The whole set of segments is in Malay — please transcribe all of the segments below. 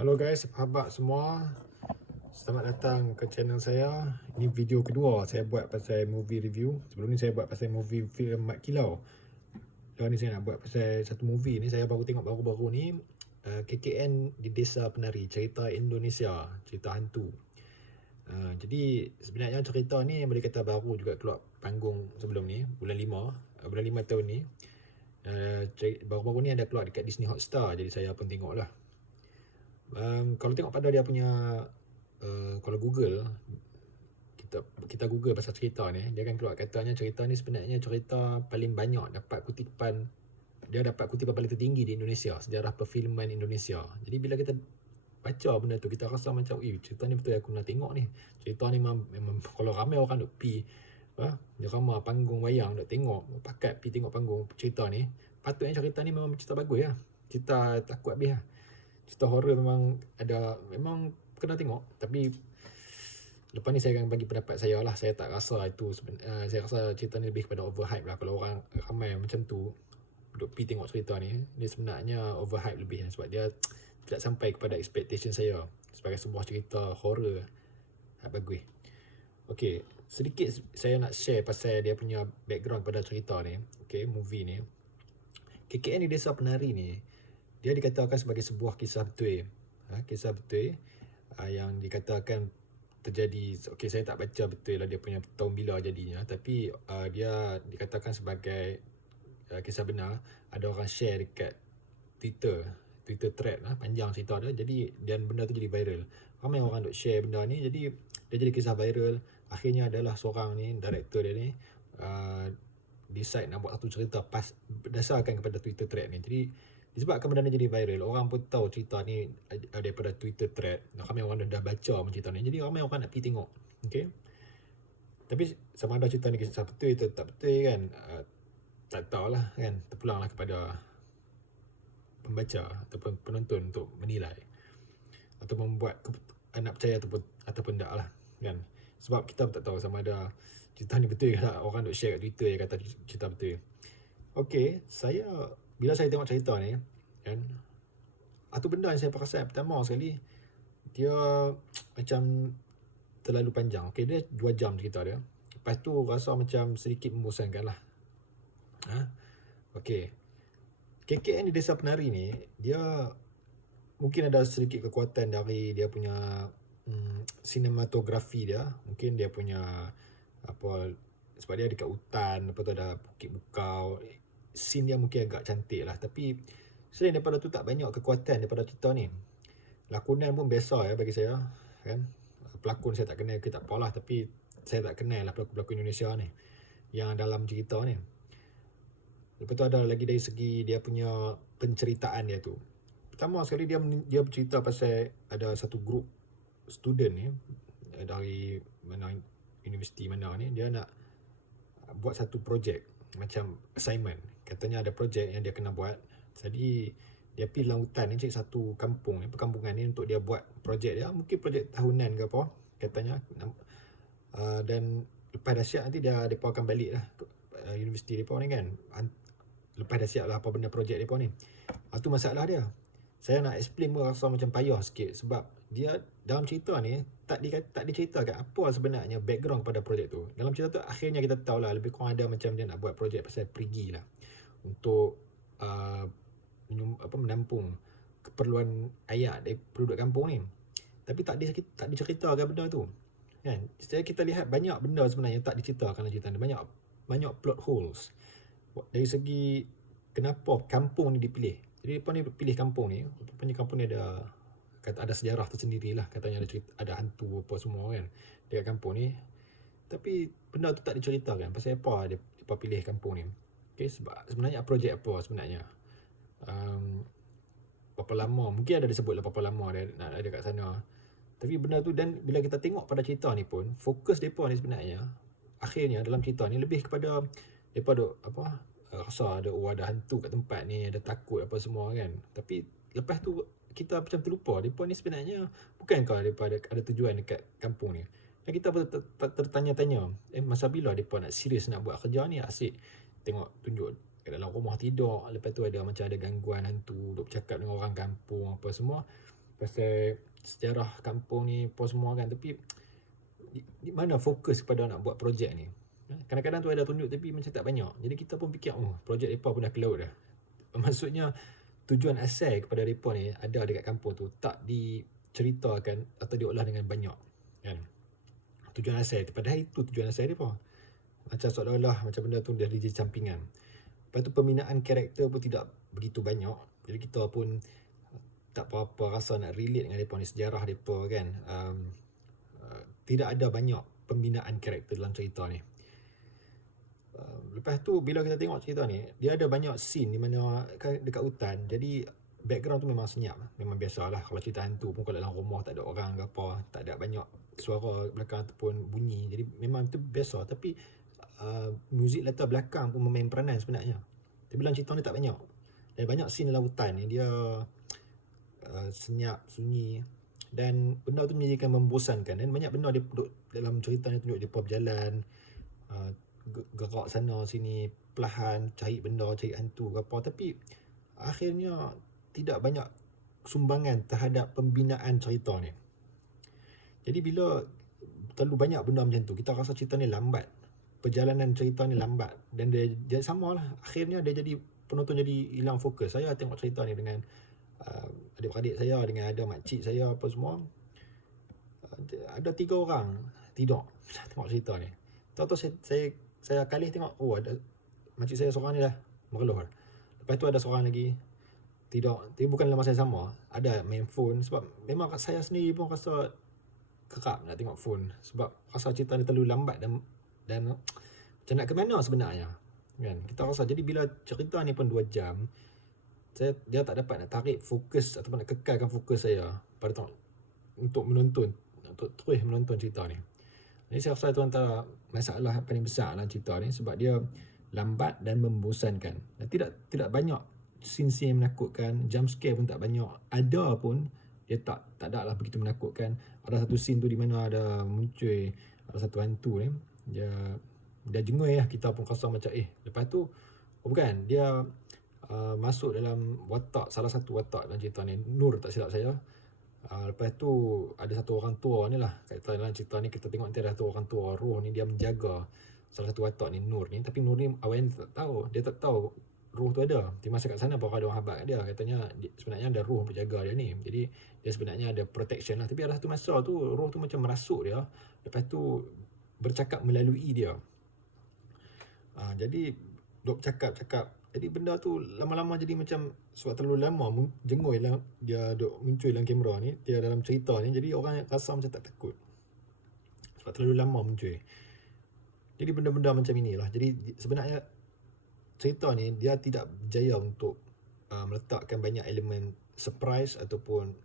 Halo guys, apa semua? Selamat datang ke channel saya. Ini video kedua saya buat pasal movie review. Sebelum ni saya buat pasal movie film Mat Kilau. Sekarang ni saya nak buat pasal satu movie ni. Saya baru tengok baru-baru ni, KKN di Desa Penari, cerita Indonesia, cerita hantu. Jadi sebenarnya cerita ni boleh kata baru juga keluar panggung sebelum ni, bulan 5 tahun ni. Baru-baru ni ada keluar dekat Disney Hotstar, jadi saya pun tengok lah. Kalau tengok pada dia punya kalau Google, kita Google pasal cerita ni, dia akan keluar katanya cerita ni sebenarnya cerita paling banyak dapat kutipan, dia dapat kutipan paling tertinggi di Indonesia, sejarah perfilman Indonesia. Jadi bila kita baca benda tu, kita rasa macam, cerita ni betul aku nak tengok ni. Cerita ni memang kalau ramai orang duk pi drama panggung wayang duk tengok, pakat pi tengok panggung cerita ni, patutnya cerita ni memang cerita bagus lah. Cerita takut habis lah. Cerita horror memang kena tengok. Tapi lepas ni saya akan bagi pendapat saya lah. Saya tak rasa itu saya rasa cerita ni lebih kepada overhype lah. Kalau orang ramai macam tu duk pi tengok cerita ni, dia sebenarnya overhype lebih lah, sebab dia tidak sampai kepada expectation saya sebagai sebuah cerita horror bagus. Okay, sedikit saya nak share pasal dia punya background pada cerita ni. Okay, movie ni, KKN di Desa Penari ni, dia dikatakan sebagai sebuah kisah betul. Kisah betul yang dikatakan terjadi. Okay, saya tak baca betul lah dia punya tahun bila jadinya, tapi dia dikatakan sebagai kisah benar. Ada orang share dekat Twitter thread lah, panjang cerita dia. Jadi dan benda tu jadi viral. Ramai orang duk share benda ni, jadi dia jadi kisah viral. Akhirnya adalah seorang ni, director dia ni, decide nak buat satu cerita berdasarkan kepada Twitter thread ni. Jadi disebabkan benda ni jadi viral, orang pun tahu cerita ni daripada Twitter thread. Ramai orang dah baca cerita ni, jadi ramai orang nak pergi tengok. Okay, tapi sama ada cerita ni kisah betul atau tak betul kan, tak tahulah kan. Terpulanglah kepada pembaca ataupun penonton untuk menilai atau membuat nak percaya ataupun tak lah kan. Sebab kita tak tahu sama ada cerita ni betul ke tak. Orang duk share kat Twitter yang kata cerita betul. Okay, bila saya tengok cerita ni kan, satu benda yang saya perasan pertama sekali, dia macam terlalu panjang. Okay, dia 2 jam cerita dia. Lepas tu rasa macam sedikit membosankan lah. Okay, KKN di Desa Penari ni, dia mungkin ada sedikit kekuatan dari dia punya sinematografi dia. Mungkin dia punya sebab dia dekat hutan, lepas tu ada bukit bukau, scene dia mungkin agak cantik lah. Tapi selain daripada tu, tak banyak kekuatan daripada cerita ni. Lakonan pun biasa ya bagi saya kan. Pelakon saya tak kenal ke tak apalah, tapi saya tak kenal lah pelakon-pelakon Indonesia ni yang dalam cerita ni. Lepas tu ada lagi dari segi dia punya penceritaan dia tu. Pertama sekali dia bercerita pasal ada satu grup student ni dari mana universiti mana ni, dia nak buat satu projek macam assignment. Katanya ada projek yang dia kena buat. Jadi dia pergi dalam hutan ni, cari satu kampung ni, perkampungan ni, untuk dia buat projek dia. Mungkin projek tahunan ke apa katanya. Dan lepas dah siap nanti mereka akan balik lah ke universiti mereka ni kan. Lepas dah siap lah apa benda projek mereka ni. Itu masalah dia. Saya nak explain pun rasa macam payah sikit, sebab dia dalam cerita ni tak diceritakan apa sebenarnya background pada projek tu. Dalam cerita tu akhirnya kita tahu lah lebih kurang ada macam dia nak buat projek pasal perigi lah, untuk menampung keperluan air dari penduduk kampung ni. Tapi tak diceritakan benda tu kan. Kita lihat banyak benda sebenarnya tak diceritakan dalam cerita ni. Banyak plot holes dari segi kenapa kampung ni dipilih. Jadi mereka ni pilih kampung ni, rupanya kampung ni ada sejarah tersendiri lah. Katanya ada hantu apa semua kan dekat kampung ni. Tapi benda tu tak diceritakan pasal apa mereka pilih kampung ni. Okay, sebab sebenarnya projek apa sebenarnya, berapa lama, mungkin ada disebut lah berapa lama dia nak ada kat sana. Tapi benda tu, dan bila kita tengok pada cerita ni pun, fokus mereka ni sebenarnya akhirnya dalam cerita ni lebih kepada mereka rasa ada hantu kat tempat ni, ada takut apa semua kan. Tapi lepas tu kita macam terlupa mereka ni sebenarnya bukankah mereka ada tujuan dekat kampung ni. Dan kita tertanya-tanya, masa bila mereka nak serius nak buat kerja ni. Asyik tengok tunjuk kat dalam rumah tidur, lepas tu macam ada gangguan hantu, duk bercakap dengan orang kampung apa semua. pasal sejarah kampung ni apa semua kan, tapi di mana fokus kepada nak buat projek ni. Kadang-kadang tu ada tunjuk tapi macam tak banyak. Jadi kita pun fikir, projek mereka pun dah ke laut dah. Maksudnya tujuan asal kepada mereka ni ada dekat kampung tu tak diceritakan atau diolah dengan banyak kan. Tujuan asal tu, padahal itu tujuan asal mereka. Macam seolah-olah macam benda tu dah jadi campingan. Lepas tu pembinaan karakter pun tidak begitu banyak. Jadi kita pun tak apa-apa rasa nak relate dengan mereka ni, sejarah mereka kan. Tidak ada banyak pembinaan karakter dalam cerita ni. Lepas tu bila kita tengok cerita ni, dia ada banyak scene di mana dekat hutan. Jadi background tu memang senyap, memang biasalah kalau cerita hantu pun, kalau dalam rumah tak ada orang ke apa, tak ada banyak suara belakang ataupun bunyi. Jadi memang tu biasa, tapi muzik latar belakang pun memain peranan sebenarnya. Tapi dalam cerita ni tak banyak. Dan banyak scene dalam hutan ni dia senyap, sunyi, dan benda tu menjadikan membosankan. Dan banyak benda dia dalam cerita ni tunjuk dia berjalan, gerak sana sini perlahan, cari benda, cari hantu ke apa, tapi akhirnya tidak banyak sumbangan terhadap pembinaan cerita ni. Jadi bila terlalu banyak benda macam tu, kita rasa cerita ni lambat, perjalanan cerita ni lambat, dan dia samalah, akhirnya dia jadi penonton jadi hilang fokus. Saya tengok cerita ni dengan adik-beradik saya, dengan ada makcik saya apa semua, ada 3 orang tidur tengok cerita ni. Tahu-tahu saya kali tengok, ada makcik saya seorang ni dah mengeluh. Lepas tu ada seorang lagi tidur. Tapi bukan dalam masa yang sama, ada main phone. Sebab memang saya sendiri pun rasa kerap nak tengok phone, sebab rasa cerita ni terlalu lambat dan macam nak ke mana sebenarnya kan. Kita rasa, jadi bila cerita ni pun 2 jam, dia tak dapat nak tarik fokus ataupun nak kekalkan fokus saya pada untuk menonton, untuk terus menonton cerita ni. Jadi saya rasa itu antara masalah paling besar dalam cerita ni, sebab dia lambat dan membosankan. Dan tidak banyak scene-scene yang menakutkan, jump scare pun tak banyak. Ada pun dia tak ada lah begitu menakutkan. Ada satu scene tu di mana ada muncul ada satu hantu ni, dia jengui lah, kita pun rasa macam lepas tu bukan dia masuk dalam watak, salah satu watak dalam cerita ni, Nur tak silap saya. Lepas tu ada satu orang tua ni lah, kata dalam cerita ni kita tengok nanti ada satu orang tua, roh ni dia menjaga salah satu watak ni, Nur ni. Tapi Nur ni awalnya dia tak tahu roh tu ada. Di masa kat sana baru ada orang habat dia, katanya sebenarnya ada roh untuk jaga dia ni. Jadi dia sebenarnya ada protection lah. Tapi ada satu masa tu roh tu macam merasuk dia, lepas tu bercakap melalui dia. Jadi duk cakap, jadi benda tu lama-lama jadi macam, sebab terlalu lama jengui lah dia duk muncul dalam kamera ni, dia dalam cerita ni, jadi orang rasa macam tak takut sebab terlalu lama muncul. Jadi benda-benda macam inilah. Jadi sebenarnya cerita ni dia tidak berjaya untuk meletakkan banyak elemen surprise ataupun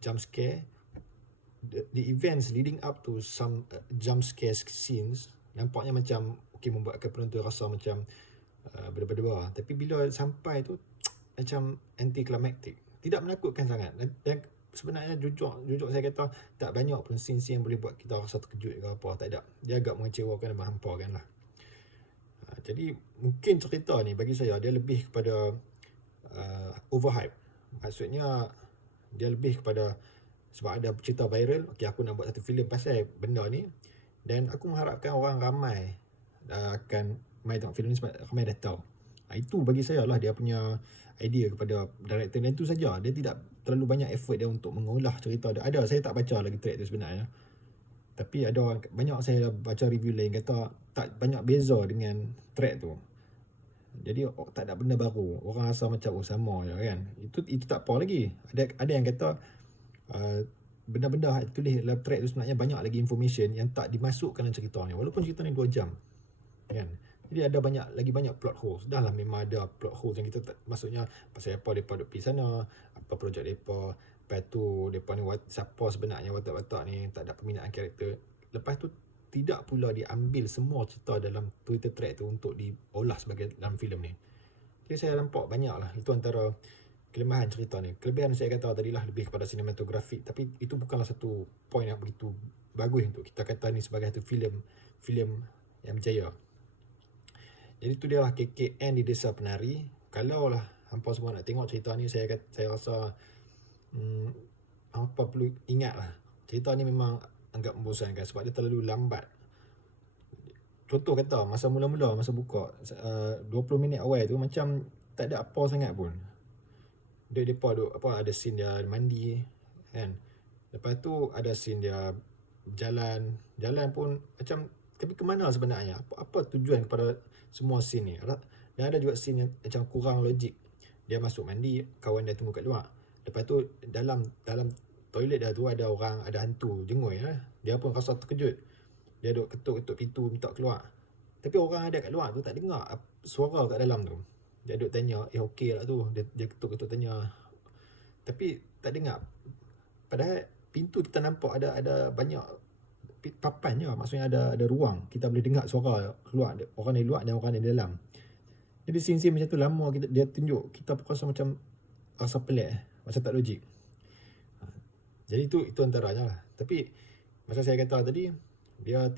jump scare. The events leading up to some jump scare scenes nampaknya macam membuatkan penonton rasa macam berdua-dua. Tapi bila sampai tu macam anti-climactic, tidak menakutkan sangat. Dan sebenarnya jujur saya kata tak banyak pun scene yang boleh buat kita rasa terkejut ke apa, tak ada. Dia agak mengecewakan dan menghampakan lah. Jadi mungkin cerita ni bagi saya dia lebih kepada overhype. Maksudnya dia lebih kepada sebab ada cerita viral, aku nak buat satu filem pasal benda ni, dan aku mengharapkan orang ramai akan mai tengok filem ni sebab ramai dah tahu. Itu bagi saya lah dia punya idea kepada director, dan itu saja. Dia tidak terlalu banyak effort dia untuk mengolah cerita dia. Saya tak baca lagi track tu sebenarnya, tapi ada orang, banyak saya dah baca review lain kata tak banyak beza dengan track tu. Jadi tak ada benda baru. Orang rasa macam sama je kan. Itu tak apa lagi. Ada yang kata benda-benda tulis dalam track tu sebenarnya banyak lagi information yang tak dimasukkan dalam cerita ni, walaupun cerita ni 2 jam kan. Jadi ada banyak plot holes. Dah lah memang ada plot holes yang kita tak, maksudnya pasal apa mereka duduk pergi sana, apa projek mereka, lepas tu mereka ni siapa sebenarnya watak-watak ni, tak ada pembinaan karakter. Lepas tu tidak pula diambil semua cerita dalam Twitter thread tu untuk diolah sebagai dalam filem ni. Jadi saya nampak banyak lah. Itu antara kelemahan cerita ni. Kelebihan saya kata tadi lah lebih kepada sinematografi, tapi itu bukanlah satu point yang begitu bagus untuk kita kata ni sebagai satu filem yang berjaya. Jadi tu dia lah KKN di Desa Penari. Kalau lah hampa semua nak tengok cerita ni, saya rasa apa perlu ingat lah, cerita ni memang anggap membosankan sebab dia terlalu lambat. Contoh kata masa mula-mula, masa buka 20 minit awal tu macam tak ada apa sangat pun. Depa duk apa, ada scene dia mandi kan. Lepas tu ada scene dia jalan pun macam, tapi ke mana sebenarnya? Apa tujuan kepada semua scene ni? Dan ada juga scene yang macam kurang logik. Dia masuk mandi, kawan dia tunggu kat luar. Lepas tu dalam toilet dia tu ada orang, ada hantu jengui lah. Dia pun rasa terkejut. Dia duk ketuk-ketuk pintu minta keluar. Tapi orang ada kat luar tu tak dengar suara kat dalam tu. Dia duk tanya, okey lah tu. Dia ketuk-ketuk tanya. Tapi tak dengar. Padahal pintu kita nampak ada banyak papan je. Maksudnya ada ruang. Kita boleh dengar suara keluar. Orang di luar dan orang di dalam. Jadi scene-scene macam tu lama dia tunjuk. Kita rasa macam rasa pelik. Macam tak logik. Jadi itu antaranya lah. Tapi macam saya kata tadi, dia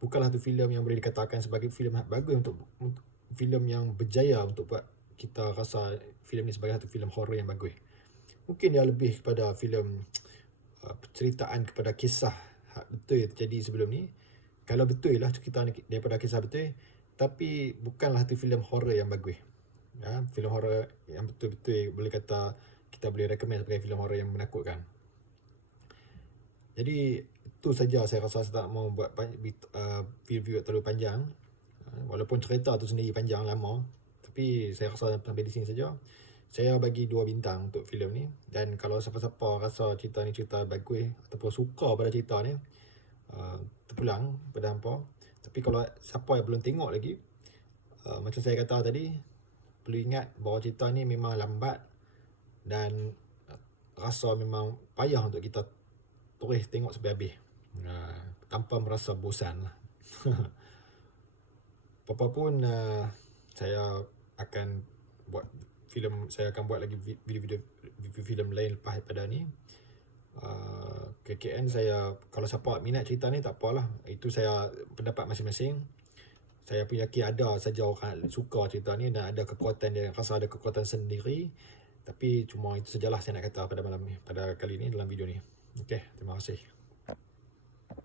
bukanlah satu filem yang boleh dikatakan sebagai filem bagus untuk filem yang berjaya untuk buat kita rasa filem ni sebagai satu filem horror yang bagus. Mungkin dia lebih kepada filem penceritaan kepada kisah betul yang terjadi sebelum ni. Kalau betul lah cerita ni daripada kisah betul, tapi bukanlah satu filem horror yang bagus. Ya, filem horror yang betul-betul boleh kata kita boleh recommend sebagai filem horror yang menakutkan. Jadi itu saja, saya rasa saya tak mau buat review terlalu panjang. Walaupun cerita tu sendiri panjang lama, tapi saya rasa sampai di sini saja. Saya bagi 2 bintang untuk filem ni. Dan kalau siapa-siapa rasa cerita ni cerita bagus ataupun suka pada cerita ni, terpulang pada hampa. Tapi kalau siapa yang belum tengok lagi, macam saya kata tadi, perlu ingat bahawa cerita ni memang lambat dan rasa memang payah untuk kita terus tengok sampai habis, tanpa merasa bosan lah. Apapun, saya akan buat lagi video filem lain lepas daripada ni. KKN saya, kalau siapa minat cerita ni tak apalah, itu saya pendapat masing-masing. Saya pun yakin ada saja orang suka cerita ni dan ada kekuatan dia, rasa ada kekuatan sendiri. Tapi cuma itu sajalah saya nak kata pada malam ni, pada kali ni dalam video ni. Okey, terima kasih.